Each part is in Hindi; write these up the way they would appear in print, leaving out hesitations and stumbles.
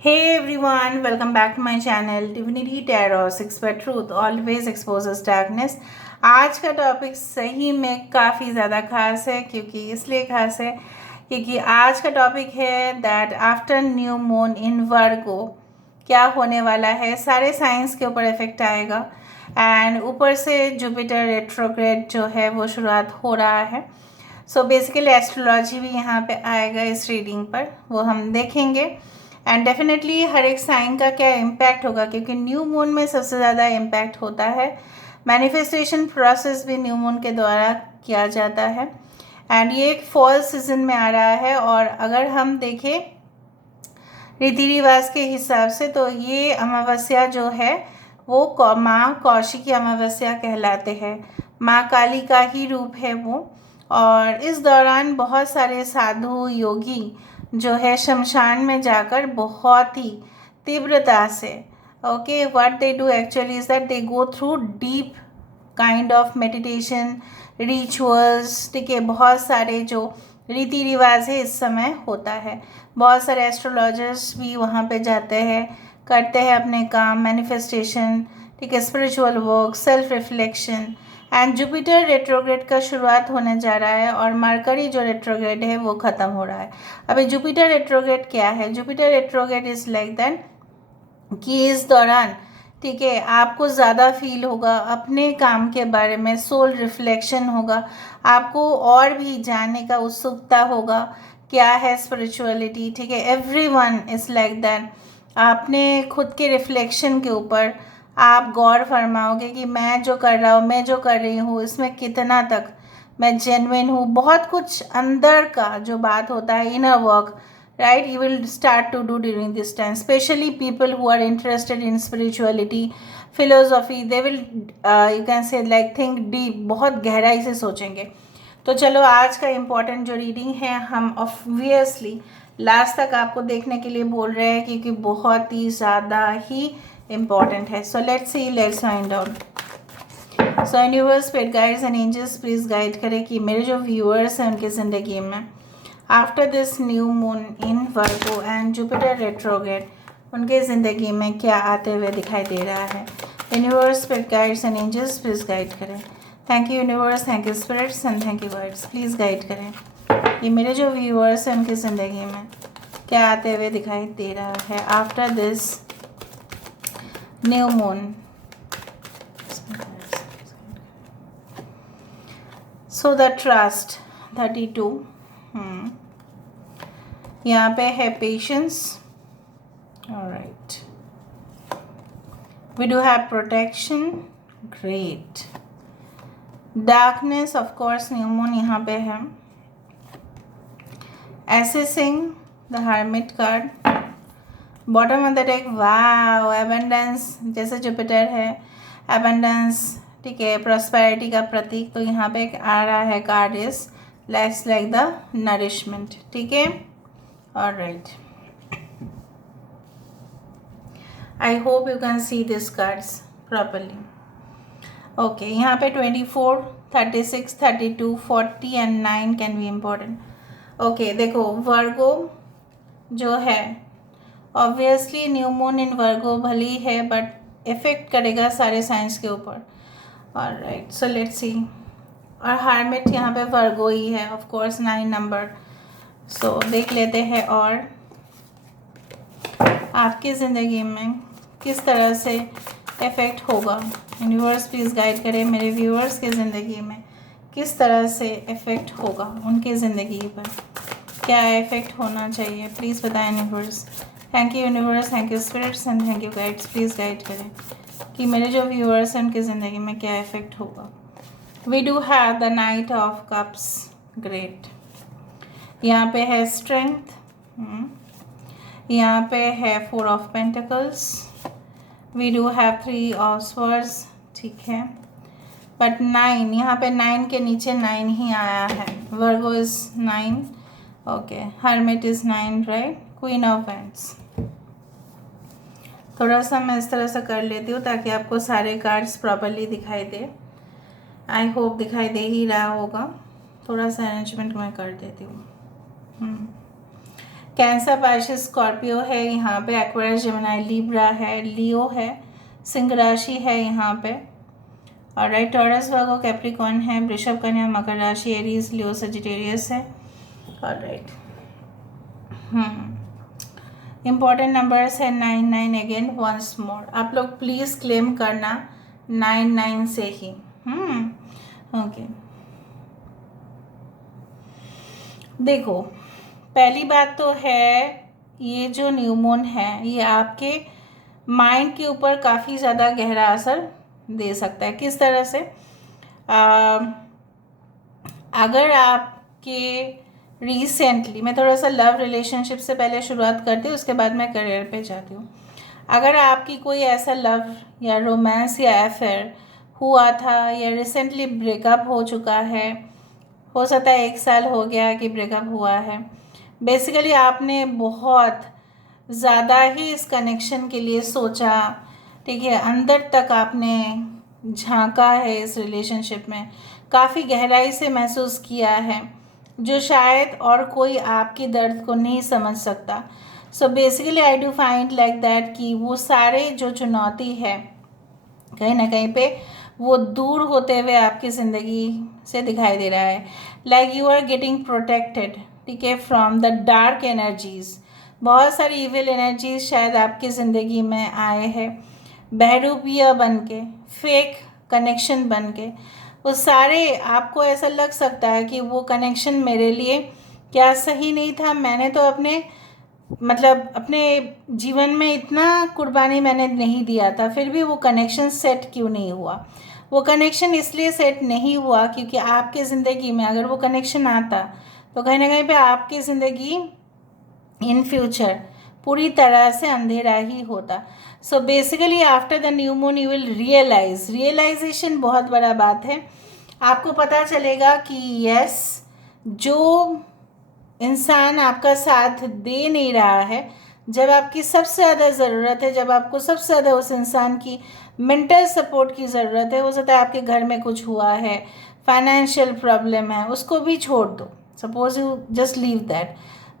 Hey everyone, welcome back to my channel Divinity Tarot 6 by Truth always exposes darkness। आज का टॉपिक सही में काफ़ी ज़्यादा खास है। क्योंकि इसलिए खास है क्योंकि आज का टॉपिक है that after new moon in Virgo क्या होने वाला है। सारे साइंस के ऊपर इफेक्ट आएगा एंड ऊपर से जुपिटर रेट्रोग्रेड जो है वो शुरुआत हो रहा है। सो बेसिकली एस्ट्रोलॉजी भी यहाँ पे आएगा इस रीडिंग पर, वो हम देखेंगे। एंड डेफिनेटली हर एक साइन का क्या इम्पैक्ट होगा, क्योंकि न्यू मून में सबसे ज़्यादा इम्पैक्ट होता है। मैनिफेस्टेशन प्रोसेस भी न्यू मून के द्वारा किया जाता है एंड ये एक फॉल सीजन में आ रहा है। और अगर हम देखें रीति रिवाज के हिसाब से तो ये अमावस्या जो है वो माँ कौशिकी अमावस्या कहलाते हैं। माँ काली का ही रूप है वो। और इस दौरान बहुत सारे साधु योगी जो है शमशान में जाकर बहुत ही तीव्रता से what they do actually is that they go through deep kind of meditation rituals. ठीक है, बहुत सारे जो रीति रिवाज है इस समय होता है। बहुत सारे एस्ट्रोलॉजर्स भी वहाँ पे जाते हैं, करते हैं अपने काम, मैनिफेस्टेशन, ठीक है, spiritual work, self reflection. And Jupiter retrograde का शुरुआत होने जा रहा है और मरकरी जो रेट्रोग्रेड है वो ख़त्म हो रहा है। अभी जुपिटर रेट्रोग्रेड क्या है? Jupiter retrograde is like that कि इस दौरान ठीक है आपको ज़्यादा फील होगा अपने काम के बारे में, सोल रिफ्लेक्शन होगा, आपको और भी जानने का उत्सुकता होगा क्या है स्पिरिचुअलिटी। ठीक है, एवरीवन इज़ लाइक दैट। आपने खुद के रिफ्लेक्शन के ऊपर आप गौर फरमाओगे कि मैं जो कर रहा हूँ, मैं जो कर रही हूँ, इसमें कितना तक मैं जेन्युइन हूँ। बहुत कुछ अंदर का जो बात होता है, inner work, right, you will start to do during this time, especially people who are interested in spirituality, philosophy, they will you can say like think deep, बहुत गहराई से सोचेंगे। तो चलो आज का इम्पोर्टेंट जो रीडिंग है हम ऑब्वियसली लास्ट तक आपको देखने के लिए बोल रहे हैं क्योंकि बहुत ही ज़्यादा ही इम्पॉर्टेंट है। So let's see, let's find out. So universe, spirit guides and angels please guide करें कि मेरे जो व्यूअर्स हैं उनकी ज़िंदगी में after this new moon in Virgo and Jupiter retrograde उनके ज़िंदगी में क्या आते हुए दिखाई दे रहा है। Universe, spirit guides and angels please guide करें। Thank you universe, thank you spirits and thank you guides, please guide करें ये मेरे जो व्यूअर्स हैं उनकी ज़िंदगी में क्या आते हुए दिखाई दे रहा है after this new moon. So the trust 32 यहाँ पे है patience. Alright, we do have protection, great. Darkness, of course new moon यहाँ पे है। Assessing the Hermit card, bottom of the deck, wow, abundance जैसे जुपिटर है, एबंडेंस, ठीक है, प्रॉस्पेरिटी का प्रतीक। तो यहाँ पे एक आ रहा है card is let's like the nourishment. ठीक है, alright, I hope you can see these cards properly. Okay, यहाँ पे 24, 36, 32, 40 and 9 can be important. Okay, देखो वर्गो जो है ऑब्वियसली न्यू मून इन वर्गो भली है बट इफेक्ट करेगा सारे साइंस के ऊपर। ऑलराइट, सो लेट्स सी। और हार्मिट यहाँ पे वर्गो ही है, ऑफ कोर्स 9 नंबर। सो देख लेते हैं और आपकी ज़िंदगी में किस तरह से इफ़ेक्ट होगा। यूनिवर्स प्लीज़ गाइड करें मेरे व्यूअर्स की ज़िंदगी में किस तरह से इफ़ेक्ट होगा, उनकी ज़िंदगी पर क्या इफ़ेक्ट होना चाहिए, प्लीज़ बताएं universe. Thank you universe, thank you spirits and thank you guides, please guide करें कि मेरे जो व्यूअर्स हैं उनकी ज़िंदगी में क्या इफ़ेक्ट होगा। We do have the knight of cups, great. यहाँ पे है स्ट्रेंथ, यहाँ पे है 4 of pentacles, we do have 3 of swords, ठीक है, बट 9 यहाँ पे 9 के नीचे 9 ही आया है। Virgo is 9, okay, hermit is 9, right, queen of wands. थोड़ा सा मैं इस तरह से कर लेती हूँ ताकि आपको सारे कार्ड्स प्रॉपरली दिखाई दे। आई होप दिखाई दे ही रहा होगा, थोड़ा सा अरेंजमेंट मैं कर देती हूँ। कैंसर, पाइसेस, स्कॉर्पियो है यहाँ पे, एक्वेरियस, जेमिनी, लिब्रा है, लियो है, सिंह राशि है यहाँ पे, और राइट, टॉरस, वर्गो, कैप्रिकॉर्न है, वृषभ, कन्या, मकर राशि, एरीज, लियो, सजिटेरियस है, और राइट। इम्पॉर्टेंट नंबर्स है 99 अगेन वंस मोर। आप लोग प्लीज़ क्लेम करना 99 से ही। ओके, देखो पहली बात तो है, ये जो न्यू मून है ये आपके माइंड के ऊपर काफ़ी ज़्यादा गहरा असर दे सकता है। किस तरह से? अगर आपके रिसेंटली, मैं थोड़ा सा लव रिलेशनशिप से पहले शुरुआत करती हूँ, उसके बाद मैं करियर पे जाती हूँ। अगर आपकी कोई ऐसा लव या रोमांस या अफेयर हुआ था या रिसेंटली ब्रेकअप हो चुका है, हो सकता है 1 साल हो गया कि ब्रेकअप हुआ है, बेसिकली आपने बहुत ज़्यादा ही इस कनेक्शन के लिए सोचा, ठीक है, अंदर तक आपने झांका है इस रिलेशनशिप में, काफ़ी गहराई से महसूस किया है, जो शायद और कोई आपके दर्द को नहीं समझ सकता। So basically I do find like that कि वो सारे जो चुनौती है कहीं ना कहीं पे वो दूर होते हुए आपकी ज़िंदगी से दिखाई दे रहा है। Like you are getting protected, ठीक है, फ्रॉम द डार्क एनर्जीज़। बहुत सारी इविल एनर्जीज शायद आपकी ज़िंदगी में आए हैं बहरूपिया बन के, फेक कनेक्शन बन के। वो सारे, आपको ऐसा लग सकता है कि वो कनेक्शन मेरे लिए क्या सही नहीं था, मैंने तो अपने जीवन में इतना कुर्बानी मैंने नहीं दिया था, फिर भी वो कनेक्शन सेट क्यों नहीं हुआ? वो कनेक्शन इसलिए सेट नहीं हुआ क्योंकि आपके ज़िंदगी में अगर वो कनेक्शन आता तो कहीं ना कहीं पे आपकी ज़िंदगी इन फ्यूचर पूरी तरह से अंधेरा ही होता। So basically after the new moon you will realization बहुत बड़ा बात है। आपको पता चलेगा कि यस, जो इंसान आपका साथ दे नहीं रहा है, जब आपकी सबसे ज़्यादा ज़रूरत है, जब आपको सबसे ज़्यादा उस इंसान की मेंटल सपोर्ट की ज़रूरत है, हो सकता है आपके घर में कुछ हुआ है, फाइनेंशियल प्रॉब्लम है, उसको भी छोड़ दो, suppose you just leave that.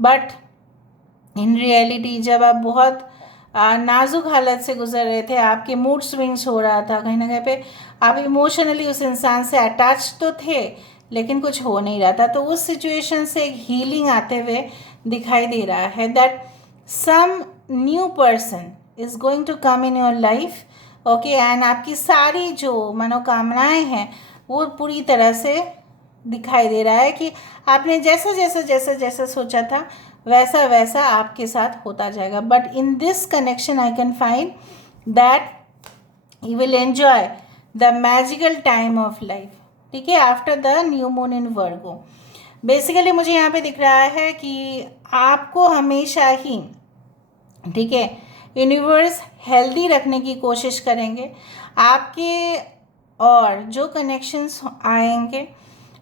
But in reality जब आप बहुत नाजुक हालत से गुजर रहे थे, आपके मूड स्विंग्स हो रहा था, कहीं ना कहीं पे आप इमोशनली उस इंसान से अटैच तो थे लेकिन कुछ हो नहीं रहा था, तो उस सिचुएशन से एक हीलिंग आते हुए दिखाई दे रहा है that some new person is going to come in your life, okay, and आपकी सारी जो मनोकामनाएं हैं वो पूरी तरह से दिखाई दे रहा है कि आपने जैसा सोचा था वैसा वैसा आपके साथ होता जाएगा। But in this connection I can find that you will enjoy the magical time of life, ठीक है, after the new moon in Virgo. Basically मुझे यहाँ पे दिख रहा है कि आपको हमेशा ही, ठीक है, यूनिवर्स हेल्दी रखने की कोशिश करेंगे। आपके और जो कनेक्शंस आएंगे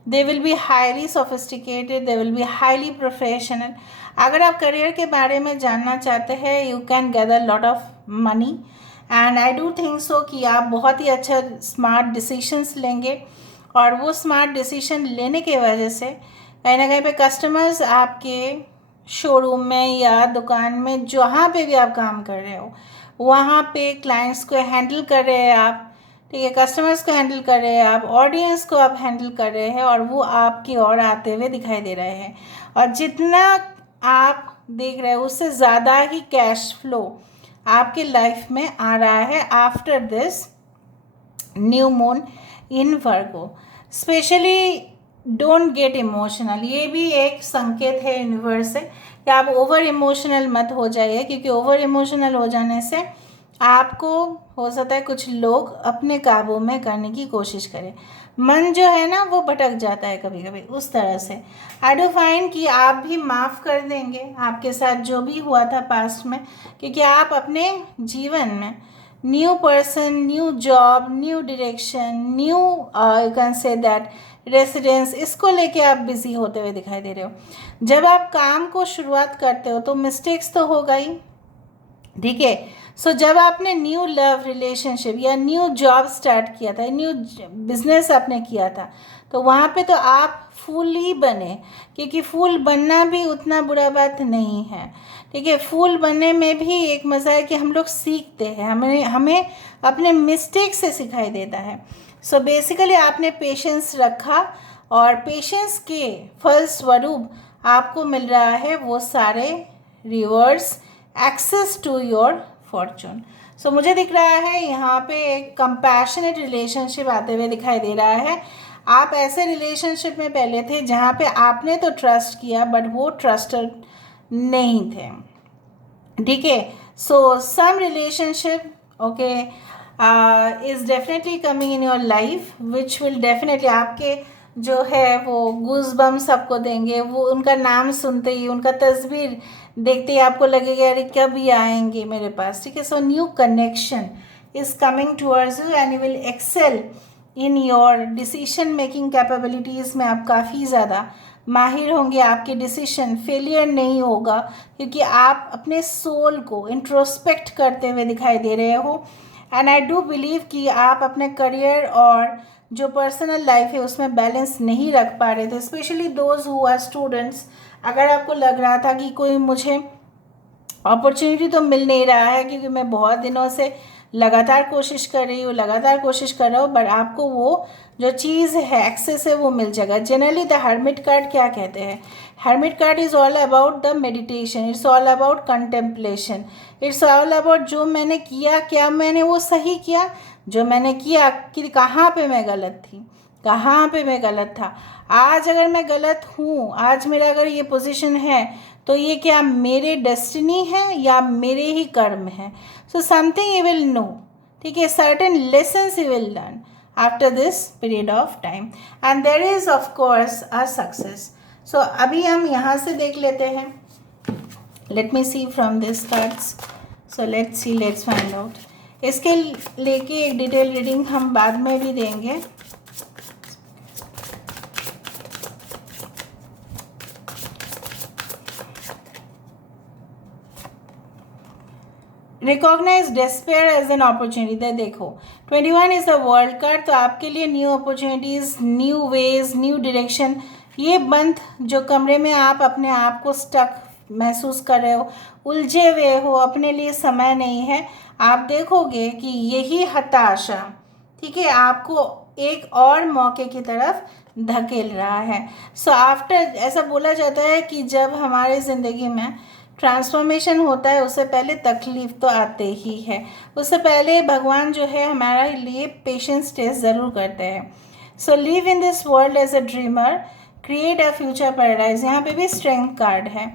they will be highly sophisticated, they will be highly professional. अगर आप करियर के बारे में जानना चाहते हैं, you can gather lot of money and I do think so कि आप बहुत ही अच्छा स्मार्ट डिसीशंस लेंगे, और वो स्मार्ट डिसीजन लेने की वजह से कहीं ना कहीं पे कस्टमर्स आपके शोरूम में या दुकान में जहाँ पे भी आप काम कर रहे हो वहाँ पे क्लाइंट्स को हैंडल कर रहे हैं आप, ठीक है, कस्टमर्स को हैंडल कर रहे हैं आप, ऑडियंस को आप हैंडल कर रहे हैं, और वो आपकी ओर आते हुए दिखाई दे रहे हैं। और जितना आप देख रहे हो उससे ज़्यादा ही कैश फ्लो आपके लाइफ में आ रहा है after this new moon in Virgo. Specially don't get emotional, ये भी एक संकेत है यूनिवर्स से कि आप ओवर इमोशनल मत हो जाइए, क्योंकि ओवर इमोशनल हो जाने से आपको हो सकता है कुछ लोग अपने काबू में करने की कोशिश करें, मन जो है ना वो भटक जाता है कभी कभी उस तरह से। आई डू फाइंड कि आप भी माफ़ कर देंगे आपके साथ जो भी हुआ था पास्ट में, क्योंकि आप अपने जीवन में new person, new job, new direction, new you can say that residence, इसको लेके आप बिजी होते हुए दिखाई दे रहे हो। जब आप काम को शुरुआत करते हो तो मिस्टेक्स तो होगा ही, ठीक है। सो जब आपने न्यू लव रिलेशनशिप या न्यू जॉब स्टार्ट किया था, न्यू बिजनेस आपने किया था, तो वहाँ पे तो आप फूल ही बने, क्योंकि फूल बनना भी उतना बुरा बात नहीं है। ठीक है, फूल बनने में भी एक मज़ा है कि हम लोग सीखते हैं, हमें हमें अपने मिस्टेक से सिखाई देता है। सो बेसिकली आपने पेशेंस रखा और पेशेंस के फलस्वरूप आपको मिल रहा है वो सारे reverse access to your fortune. So मुझे दिख रहा है यहाँ पे एक कंपैशनेट रिलेशनशिप आते हुए दिखाई दे रहा है। आप ऐसे रिलेशनशिप में पहले थे जहाँ पे आपने तो ट्रस्ट किया बट वो ट्रस्टेड नहीं थे। ठीक है, so some relationship okay is definitely coming in your life which will definitely आपके जो है वो गूज बम्स आपको देंगे। वो उनका नाम सुनते ही, उनका तस्वीर देखते ही आपको लगेगा अरे कब ये आएंगे मेरे पास। ठीक है, so new connection is coming towards you and you will excel in your decision making capabilities में। आप काफ़ी ज़्यादा माहिर होंगे, आपके डिसीजन फेलियर नहीं होगा, क्योंकि आप अपने सोल को इंट्रोस्पेक्ट करते हुए दिखाई दे रहे हो। एंड आई डू बिलीव कि आप अपने करियर और जो पर्सनल लाइफ है उसमें बैलेंस नहीं रख पा रहे थे, specially those who are students. अगर आपको लग रहा था कि कोई मुझे अपॉर्चुनिटी तो मिल नहीं रहा है, क्योंकि मैं बहुत दिनों से लगातार कोशिश कर रही हूँ, लगातार कोशिश कर रहा हूँ, बट आपको वो जो चीज़ है एक्सेस है वो मिल जाएगा। जनरली द हर्मिट कार्ड क्या कहते हैं? Hermit card is all about the meditation, it's all about contemplation, it's all about जो मैंने किया, क्या मैंने वो सही किया, जो मैंने किया कि कहाँ पे मैं गलत थी, कहाँ पे मैं गलत था। आज अगर मैं गलत हूँ, आज मेरा अगर ये पोजीशन है, तो ये क्या मेरे डेस्टिनी है या मेरे ही कर्म है? So something you will know. ठीक है, certain lessons you will learn after this period of time and there is of course a success. So अभी हम यहाँ से देख लेते हैं। Let me see from this cards. So let's see, let's find out. इसके लेके एक डिटेल रीडिंग हम बाद में भी देंगे। Recognize despair as an opportunity. देखो 21 इज़ द वर्ल्ड कार्ड, तो आपके लिए new opportunities, new ways, new direction. ये बंद जो कमरे में आप अपने आप को स्टक महसूस कर रहे हो, उलझे हुए हो, अपने लिए समय नहीं है, आप देखोगे कि यही हताशा, ठीक है, आपको एक और मौके की तरफ धकेल रहा है। सो आफ्टर, ऐसा बोला जाता है कि जब हमारे ज़िंदगी में ट्रांसफॉर्मेशन होता है उससे पहले तकलीफ़ तो आते ही है, उससे पहले भगवान जो है हमारे लिए पेशेंस टेस्ट ज़रूर करते हैं। So live in this world as a dreamer, create a future paradise. यहाँ पे भी स्ट्रेंथ कार्ड है।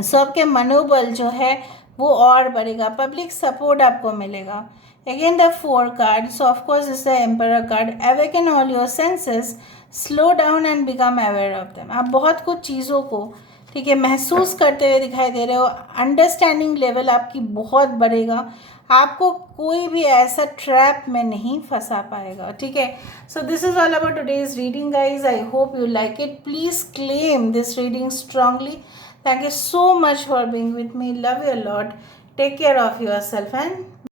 सो आपके मनोबल जो है वो और बढ़ेगा, पब्लिक सपोर्ट आपको मिलेगा। Again the 4 card, so of course is the emperor card. Awaken all your senses, slow down and become aware of them. आप बहुत कुछ चीज़ों को, ठीक है, महसूस करते हुए दिखाई दे रहे हो। अंडरस्टैंडिंग लेवल आपकी बहुत बढ़ेगा, आपको कोई भी ऐसा ट्रैप में नहीं फंसा पाएगा। ठीक है, so this is all about today's reading guys. I hope you like it. Please claim this reading strongly. Thank you so much for being with me. Love you a lot. Take care of yourself and